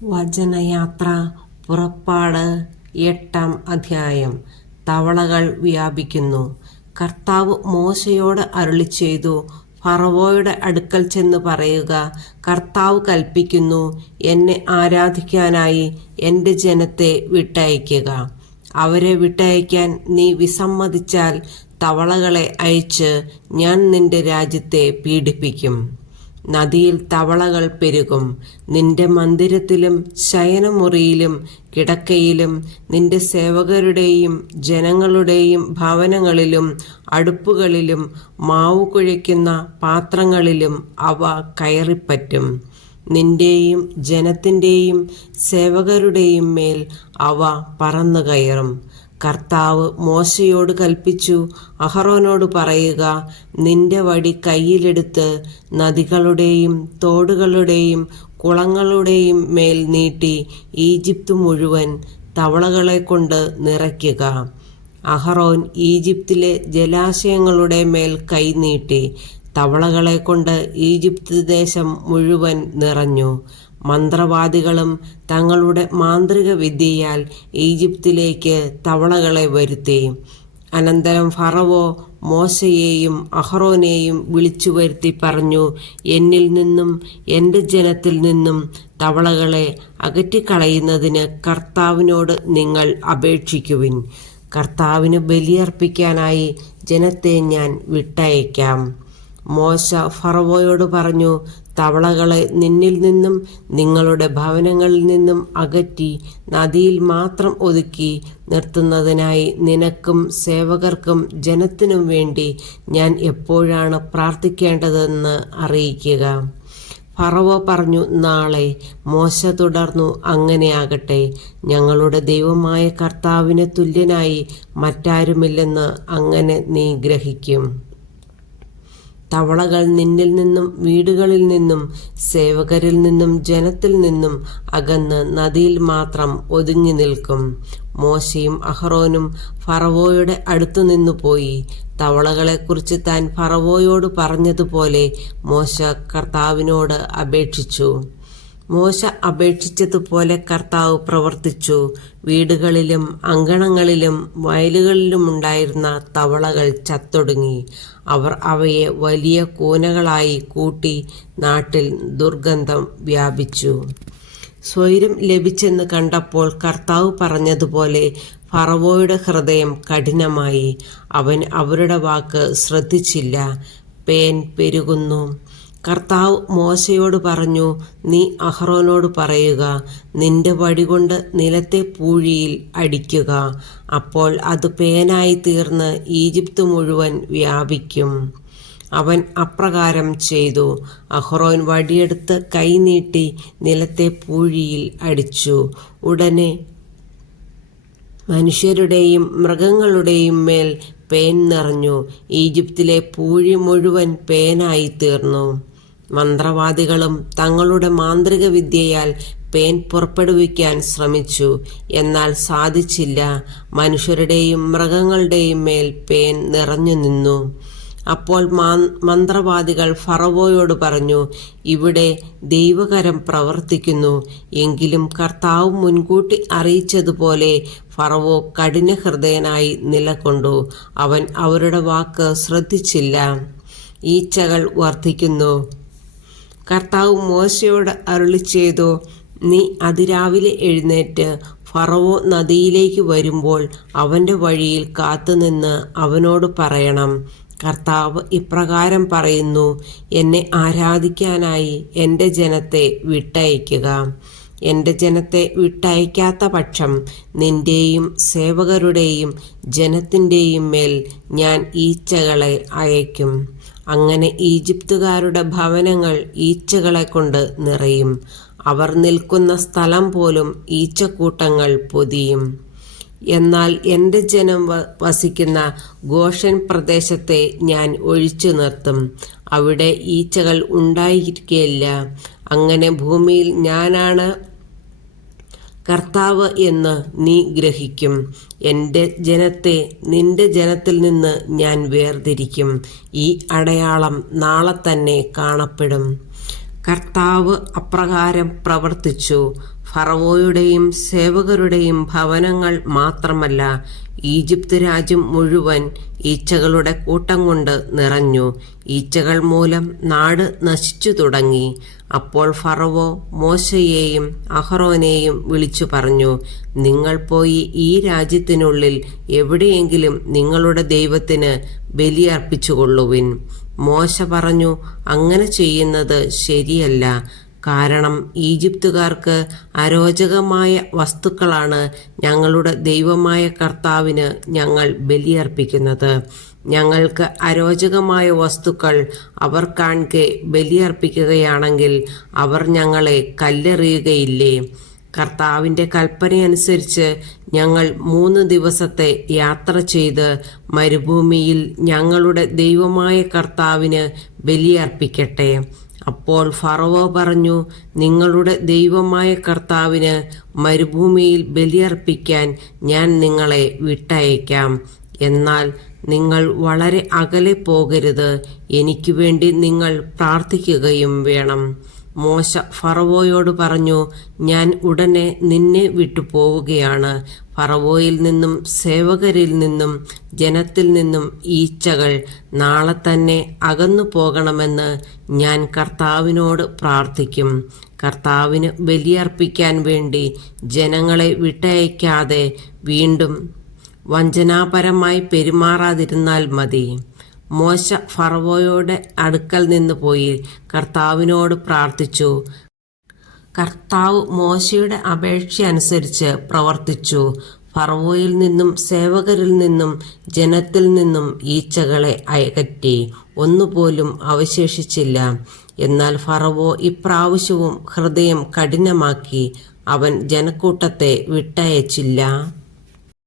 വചനയാത്ര പുറപ്പാട് 8-ാം അധ്യായം. തവളകൾ വ്യാപിക്കുന്നു. കർത്താവ് മോശയോട് അരുളിച്ചെയ്തു, ഫറവോയുടെ അടുക്കൽ ചെന്ന് പറയുക, കർത്താവ് കൽപ്പിക്കുന്നു, എന്നെ ആരാധിക്കാനായി എൻ്റെ ജനത്തെ വിട്ടയയ്ക്കുക. അവരെ വിട്ടയയ്ക്കാൻ നീ വിസമ്മതിച്ചാൽ തവളകളെ അയച്ച് ഞാൻ നിന്റെ രാജ്യത്തെ പീഡിപ്പിക്കും. നദിയിൽ തവളകൾ പെരുകും. നിന്റെ മന്ദിരത്തിലും ശയനമുറിയിലും കിടക്കയിലും നിന്റെ സേവകരുടെയും ജനങ്ങളുടെയും ഭവനങ്ങളിലും അടുപ്പുകളിലും മാവു കുഴയ്ക്കുന്ന പാത്രങ്ങളിലും അവ കയറിപ്പറ്റും. നിന്റെയും ജനത്തിൻ്റെയും സേവകരുടെയും മേൽ അവ പറന്നു കയറും. കർത്താവ് മോശയോട് കൽപ്പിച്ചു, അഹറോനോട് പറയുക, നിന്റെ വടി കയ്യിലെടുത്ത് നദികളുടെയും തോടുകളുടെയും കുളങ്ങളുടെയും മേൽ നീട്ടി ഈജിപ്ത് മുഴുവൻ തവളകളെ കൊണ്ട് നിറയ്ക്കുക. അഹറോൻ ഈജിപ്തിലെ ജലാശയങ്ങളുടെ മേൽ കൈ നീട്ടി തവളകളെ കൊണ്ട് ഈജിപ്ത് ദേശം മുഴുവൻ നിറഞ്ഞു. മന്ത്രവാദികളും തങ്ങളുടെ മാന്ത്രിക വിദ്യയാൽ ഈജിപ്തിലേക്ക് തവളകളെ വരുത്തി. അനന്തരം ഫറവോ മോശയെയും അഹറോനെയും വിളിച്ചു വരുത്തി പറഞ്ഞു, എന്നിൽ നിന്നും എൻ്റെ ജനത്തിൽ നിന്നും തവളകളെ അകറ്റിക്കളയുന്നതിന് കർത്താവിനോട് നിങ്ങൾ അപേക്ഷിക്കുവിൻ. കർത്താവിന് ബലിയർപ്പിക്കാനായി ജനത്തെ ഞാൻ വിട്ടയക്കാം. മോശ ഫറവോയോട് പറഞ്ഞു, തവളകളെ നിന്നിൽ നിന്നും നിങ്ങളുടെ ഭവനങ്ങളിൽ നിന്നും അകറ്റി നദിയിൽ മാത്രം ഒതുക്കി നിർത്തുന്നതിനായി നിനക്കും സേവകർക്കും ജനത്തിനും വേണ്ടി ഞാൻ എപ്പോഴാണ് പ്രാർത്ഥിക്കേണ്ടതെന്ന് അറിയിക്കുക. ഫറവോ പറഞ്ഞു, നാളെ. മോശ തുടർന്നു, അങ്ങനെയാകട്ടെ. ഞങ്ങളുടെ ദൈവമായ കർത്താവിന് തുല്യനായി മറ്റാരുമില്ലെന്ന് അങ്ങനെ നീ ഗ്രഹിക്കും. തവളകൾ നിന്നിൽ നിന്നും വീടുകളിൽ നിന്നും സേവകരിൽ നിന്നും ജനത്തിൽ നിന്നും അകന്ന് നദിയിൽ മാത്രം ഒതുങ്ങി നിൽക്കും. മോശയും അഹറോനും ഫറവോയുടെ അടുത്തു നിന്നു പോയി. തവളകളെക്കുറിച്ച് താൻ ഫറവോയോട് പറഞ്ഞതുപോലെ മോശ കർത്താവിനോട് അപേക്ഷിച്ചു. മോശ അപേക്ഷിച്ചതുപോലെ കർത്താവ് പ്രവർത്തിച്ചു. വീടുകളിലും അങ്കണങ്ങളിലും വയലുകളിലുമുണ്ടായിരുന്ന തവളകൾ ചത്തൊടുങ്ങി. അവർ അവയെ വലിയ കൂനകളായി കൂട്ടി നാട്ടിൽ ദുർഗന്ധം വ്യാപിച്ചു. സ്വൈരം ലഭിച്ചെന്ന് കണ്ടപ്പോൾ കർത്താവ് പറഞ്ഞതുപോലെ ഫറവോയുടെ ഹൃദയം കഠിനമായി. അവൻ അവരുടെ വാക്ക് ശ്രദ്ധിച്ചില്ല. പേൻ പെരുകുന്നു. കർത്താവ് മോശയോട് പറഞ്ഞു, നീ അഹറോനോട് പറയുക, നിന്റെ വടികൊണ്ട് നിലത്തെ പൂഴിയിൽ അടിക്കുക. അപ്പോൾ അത് പേനായി തീർന്ന് ഈജിപ്ത് മുഴുവൻ വ്യാപിക്കും. അവൻ അപ്രകാരം ചെയ്തു. അഹറോൻ വടിയെടുത്ത് കൈ നീട്ടി നിലത്തെ പൂഴിയിൽ അടിച്ചു. ഉടനെ മനുഷ്യരുടെയും മൃഗങ്ങളുടെയും മേൽ പേൻ നിറഞ്ഞു. ഈജിപ്തിലെ പൂഴി മുഴുവൻ പേനായി തീർന്നു. മന്ത്രവാദികളും തങ്ങളുടെ മാന്ത്രിക വിദ്യയാൽ പേൻ പുറപ്പെടുവിക്കാൻ ശ്രമിച്ചു, എന്നാൽ സാധിച്ചില്ല. മനുഷ്യരുടെയും മൃഗങ്ങളുടെയും മേൽ പേൻ നിറഞ്ഞു നിന്നു. അപ്പോൾ മന്ത്രവാദികൾ ഫറവോയോട് പറഞ്ഞു, ഇവിടെ ദൈവകരം പ്രവർത്തിക്കുന്നു. എങ്കിലും കർത്താവ് മുൻകൂട്ടി അറിയിച്ചതുപോലെ ഫറവോ കഠിനഹൃദയനായി നിലകൊണ്ടു. അവൻ അവരുടെ വാക്ക് ശ്രദ്ധിച്ചില്ല. ഈച്ചകൾ വർദ്ധിക്കുന്നു. കർത്താവ് മോശയോട് അരുളിച്ചെയ്തു, നീ അതിരാവിലെ എഴുന്നേറ്റ് ഫറവോ നദിയിലേക്ക് വരുമ്പോൾ അവൻ്റെ വഴിയിൽ കാത്തുനിന്ന് അവനോട് പറയണം, കർത്താവ് ഇപ്രകാരം പറയുന്നു, എന്നെ ആരാധിക്കാനായി എൻ്റെ ജനത്തെ വിട്ടയയ്ക്കുക. എൻ്റെ ജനത്തെ വിട്ടയക്കാത്ത പക്ഷം നിന്റെയും സേവകരുടെയും ജനത്തിൻ്റെയും മേൽ ഞാൻ ഈച്ചകളെ അയക്കും. അങ്ങനെ ഈജിപ്തുകാരുടെ ഭവനങ്ങൾ ഈച്ചകളെ കൊണ്ട് നിറയും. അവർ നിൽക്കുന്ന സ്ഥലം പോലും ഈച്ചക്കൂട്ടങ്ങൾ പൊതിയും. എന്നാൽ എൻ്റെ ജനം വസിക്കുന്ന ഗോഷൻ പ്രദേശത്തെ ഞാൻ ഒഴിച്ചു നിർത്തും. അവിടെ ഈച്ചകൾ ഉണ്ടായിരിക്കുകയില്ല. അങ്ങനെ ഭൂമിയിൽ ഞാനാണ് കർത്താവ് എന്ന് നീ ഗ്രഹിക്കും. എൻ്റെ ജനത്തെ നിന്റെ ജനത്തിൽ നിന്ന് ഞാൻ വേർതിരിക്കും. ഈ അടയാളം നാളെ തന്നെ കാണപ്പെടും. കർത്താവ് അപ്രകാരം പ്രവർത്തിച്ചു. ഫറവോയുടെയും സേവകരുടെയും ഭവനങ്ങൾ മാത്രമല്ല, ഈജിപ്ത് രാജ്യം മുഴുവൻ ഈച്ചകളുടെ കൂട്ടം കൊണ്ട് നിറഞ്ഞു. ഈച്ചകൾ മൂലം നാട് നശിച്ചു തുടങ്ങി. അപ്പോൾ ഫറവോ മോശയെയും അഹറോനെയും വിളിച്ചു പറഞ്ഞു, നിങ്ങൾ പോയി ഈ രാജ്യത്തിനുള്ളിൽ എവിടെയെങ്കിലും നിങ്ങളുടെ ദൈവത്തിന് ബലിയർപ്പിച്ചുകൊള്ളുവിൻ. മോശ പറഞ്ഞു, അങ്ങനെ ചെയ്യുന്നത് ശരിയല്ല. കാരണം ഈജിപ്തുകാർക്ക് അരോചകമായ വസ്തുക്കളാണ് ഞങ്ങളുടെ ദൈവമായ കർത്താവിന് ഞങ്ങൾ ബലിയർപ്പിക്കുന്നത്. ഞങ്ങൾക്ക് അരോചകമായ വസ്തുക്കൾ അവർ കാൺകെ ബലിയർപ്പിക്കുകയാണെങ്കിൽ അവർ ഞങ്ങളെ കല്ലെറിയുകയില്ലേ? കർത്താവിൻ്റെ കൽപ്പനയനുസരിച്ച് ഞങ്ങൾ 3 ദിവസത്തെ യാത്ര ചെയ്ത് മരുഭൂമിയിൽ ഞങ്ങളുടെ ദൈവമായ കർത്താവിന് ബലിയർപ്പിക്കട്ടെ. അപ്പോൾ ഫറവോ പറഞ്ഞു, നിങ്ങളുടെ ദൈവമായ കർത്താവിന് മരുഭൂമിയിൽ ബലിയർപ്പിക്കാൻ ഞാൻ നിങ്ങളെ വിട്ടയക്കാം. എന്നാൽ നിങ്ങൾ വളരെ അകലെ പോകരുത്. എനിക്ക് വേണ്ടി നിങ്ങൾ പ്രാർത്ഥിക്കുകയും വേണം. മോശ ഫറവോയോട് പറഞ്ഞു, ഞാൻ ഉടനെ നിന്നെ വിട്ടു പോവുകയാണ്. ഫറവോയിൽ നിന്നും സേവകരിൽ നിന്നും ജനത്തിൽ നിന്നും ഈച്ചകൾ നാളെ തന്നെ അകന്നു പോകണമെന്ന് ഞാൻ കർത്താവിനോട് പ്രാർത്ഥിക്കും. കർത്താവിന് ബലിയർപ്പിക്കാൻ വേണ്ടി ജനങ്ങളെ വിട്ടയക്കാതെ വീണ്ടും വഞ്ചനാപരമായി പെരുമാറാതിരുന്നാൽ മതി. മോശ ഫറവോയുടെ അടുക്കൽ നിന്ന് പോയി കർത്താവിനോട് പ്രാർത്ഥിച്ചു. കർത്താവ് മോശയുടെ അപേക്ഷ അനുസരിച്ച് പ്രവർത്തിച്ചു. ഫറവോയിൽ നിന്നും സേവകരിൽ നിന്നും ജനത്തിൽ നിന്നും ഈച്ചകളെ അകറ്റി. ഒന്നുപോലും അവശേഷിച്ചില്ല. എന്നാൽ ഫറവോ ഇപ്രാവശ്യവും ഹൃദയം കഠിനമാക്കി. അവൻ ജനക്കൂട്ടത്തെ വിട്ടയച്ചില്ല.